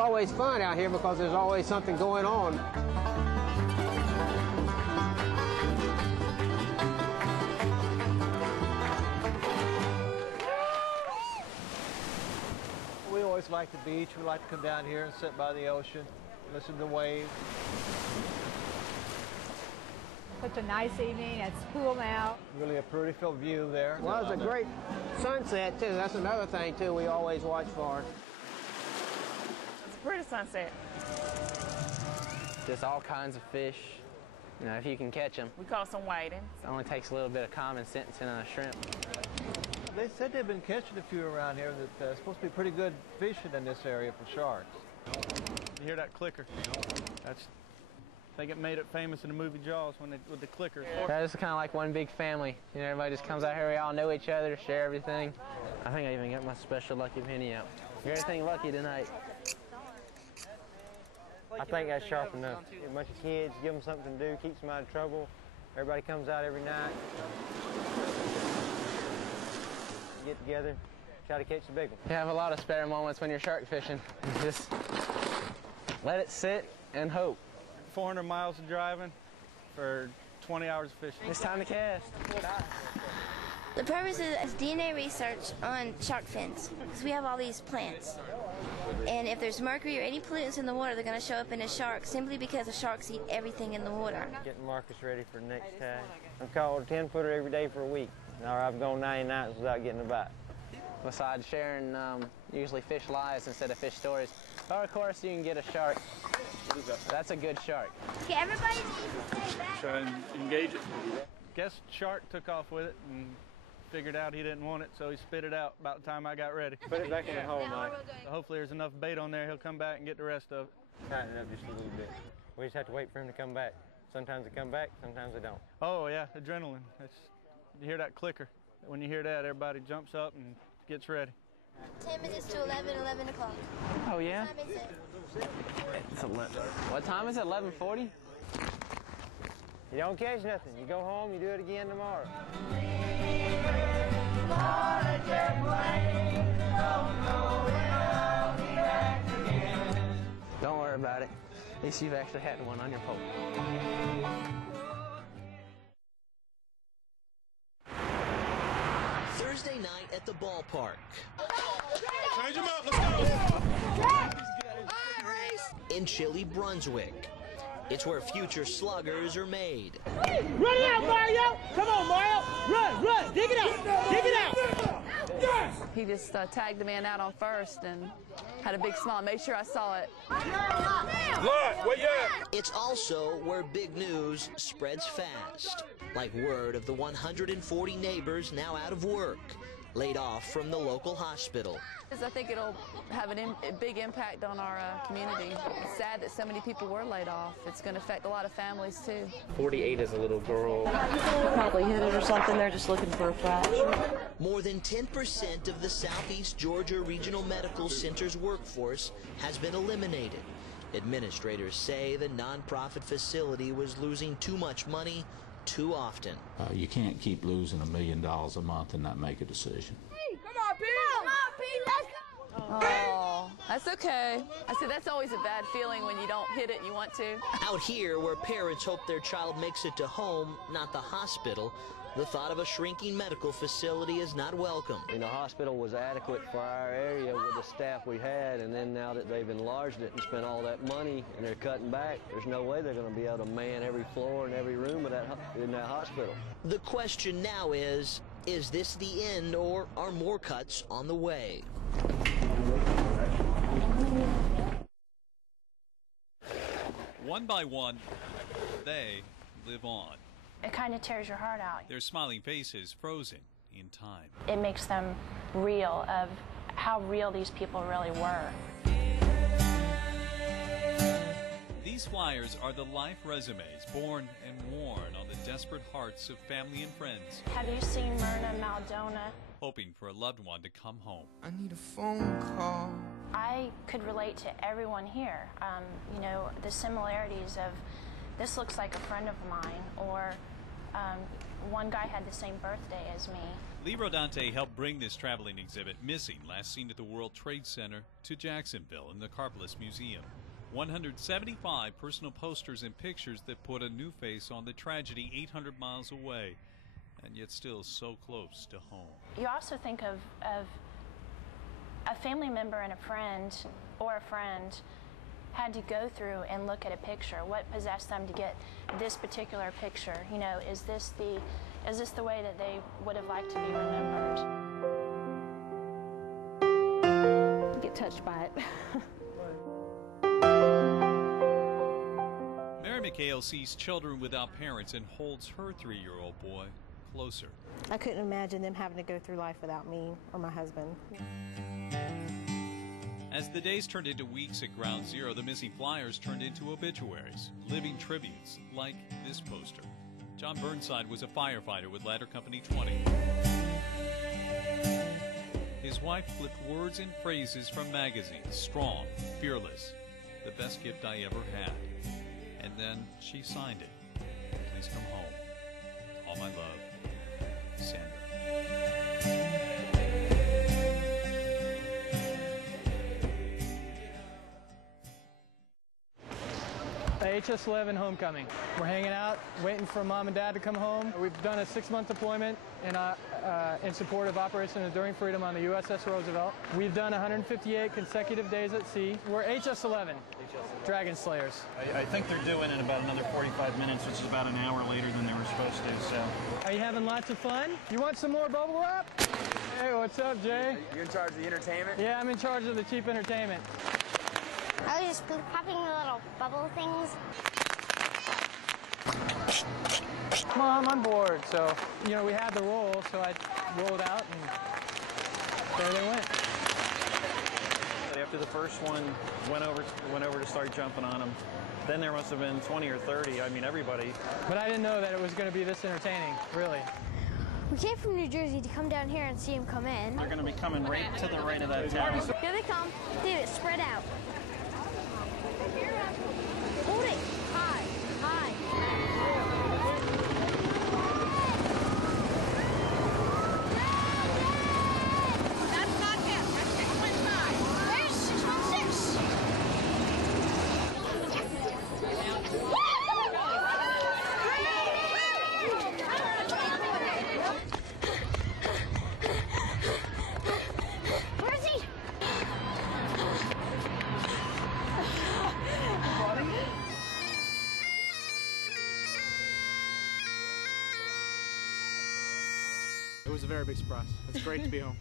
always fun out here because there's always something going on. We always like the beach. We like to come down here and sit by the ocean, listen to the waves. Such a nice evening. It's cool now. Really a beautiful view there. Well, it's a great sunset, too. That's another thing, too, we always watch for. It's a pretty sunset. Just all kinds of fish, you know, if you can catch them. We caught some whiting. It only takes a little bit of common sense and a shrimp. They said they've been catching a few around here that supposed to be pretty good fishing in this area for sharks. You hear that clicker? I think it made it famous in the movie Jaws with the clicker. That is kind of like one big family. You know, everybody just comes out here, we all know each other, share everything. I think I even got my special lucky penny out. You're anything lucky tonight? I think that's sharp enough. A bunch of kids, give them something to do, keeps them out of trouble. Everybody comes out every night. Get together, try to catch the big one. You have a lot of spare moments when you're shark fishing. Just let it sit and hope. 400 miles of driving for 20 hours of fishing. It's time to cast. The purpose is DNA research on shark fins, because we have all these plants. And if there's mercury or any pollutants in the water, they're going to show up in the shark simply because the sharks eat everything in the water. Getting Marcus ready for the next tag. I've caught a 10-footer every day for a week. Now I've gone 90 nights without getting a bite. Besides sharing usually fish lives instead of fish stories, or of course you can get a shark. That's a good shark. Okay, everybody needs to stay back. Try and engage it. Guess shark took off with it and figured out he didn't want it, so he spit it out about the time I got ready. Put it back in the hole, Mike. So hopefully there's enough bait on there, he'll come back and get the rest of it. Tighten it up just a little bit. We just have to wait for him to come back. Sometimes they come back, sometimes they don't. Oh yeah, adrenaline. You hear that clicker. When you hear that, everybody jumps up and gets ready. 10 minutes to 11 o'clock. Oh yeah? What time is it? It's 11. What time is it? 11:40? You don't catch nothing. You go home, you do it again tomorrow. Don't worry about it. At least you've actually had one on your pole. Thursday night at the ballpark. Change him up, let's go! In Chile, Brunswick. It's where future sluggers are made. Run it out, Mario! Come on, Mario! Run! Dig it out! Dig it out! Yes! He just tagged the man out on first and had a big smile. Made sure I saw it. Look, where you at? It's also where big news spreads fast, like word of the 140 neighbors now out of work, laid off from the local hospital. I think it'll have a big impact on our community. It's sad that so many people were laid off. It's going to affect a lot of families, too. 48 is a little girl. Probably hit it or something. They're just looking for a fracture. More than 10% of the Southeast Georgia Regional Medical Center's workforce has been eliminated. Administrators say the nonprofit facility was losing too much money too often. You can't keep losing $1 million a month and not make a decision. Hey, come on, Pete! Come on, Pete, let's go! Oh, that's okay. I said that's always a bad feeling when you don't hit it and you want to. Out here, where parents hope their child makes it to home, not the hospital, the thought of a shrinking medical facility is not welcome. The hospital was adequate for our area with the staff we had, and then now that they've enlarged it and spent all that money and they're cutting back, there's no way they're going to be able to man every floor and every room of in that hospital. The question now is this the end, or are more cuts on the way? One by one, they live on. It kind of tears your heart out. Their smiling faces frozen in time. It makes them real of how real these people really were. These flyers are the life resumes born and worn on the desperate hearts of family and friends. Have you seen Myrna Maldona? Hoping for a loved one to come home. I need a phone call. I could relate to everyone here. You know, the similarities of this looks like a friend of mine, or one guy had the same birthday as me. Lee Rodante helped bring this traveling exhibit, Missing, last seen at the World Trade Center, to Jacksonville in the Carplus Museum. 175 personal posters and pictures that put a new face on the tragedy 800 miles away, and yet still so close to home. You also think of a family member and a friend, or a friend, had to go through and look at a picture. What possessed them to get this particular picture? You know, is this the way that they would have liked to be remembered? Get touched by it. Mary McHale sees children without parents and holds her 3-year-old boy closer. I couldn't imagine them having to go through life without me or my husband. As the days turned into weeks at Ground Zero, the missing flyers turned into obituaries, living tributes, like this poster. John Burnside was a firefighter with Ladder Company 20. His wife flipped words and phrases from magazines: strong, fearless, the best gift I ever had. And then she signed it. Please come home. All my love, Sandra. HS-11 homecoming. We're hanging out, waiting for Mom and Dad to come home. We've done a 6-month deployment in support of Operation Enduring Freedom on the USS Roosevelt. We've done 158 consecutive days at sea. We're HS-11, Dragon Slayers. I think they're due in about another 45 minutes, which is about an hour later than they were supposed to, so. Are you having lots of fun? You want some more bubble wrap? Hey, what's up, Jay? You're in charge of the entertainment? Yeah, I'm in charge of the cheap entertainment. I was just popping the little bubble things. Mom, I'm bored. So, you know, we had the roll, so I rolled out and there they went. After the first one went over to start jumping on them, then there must have been 20 or 30. I mean, everybody. But I didn't know that it was going to be this entertaining, really. We came from New Jersey to come down here and see them come in. They're going to be coming right to the right of that tower. Here they come. David, spread out. Hold it. High. High. That's not him. That's 6.5. There's 6.6. Where is he? It was a very big surprise. It's great to be home.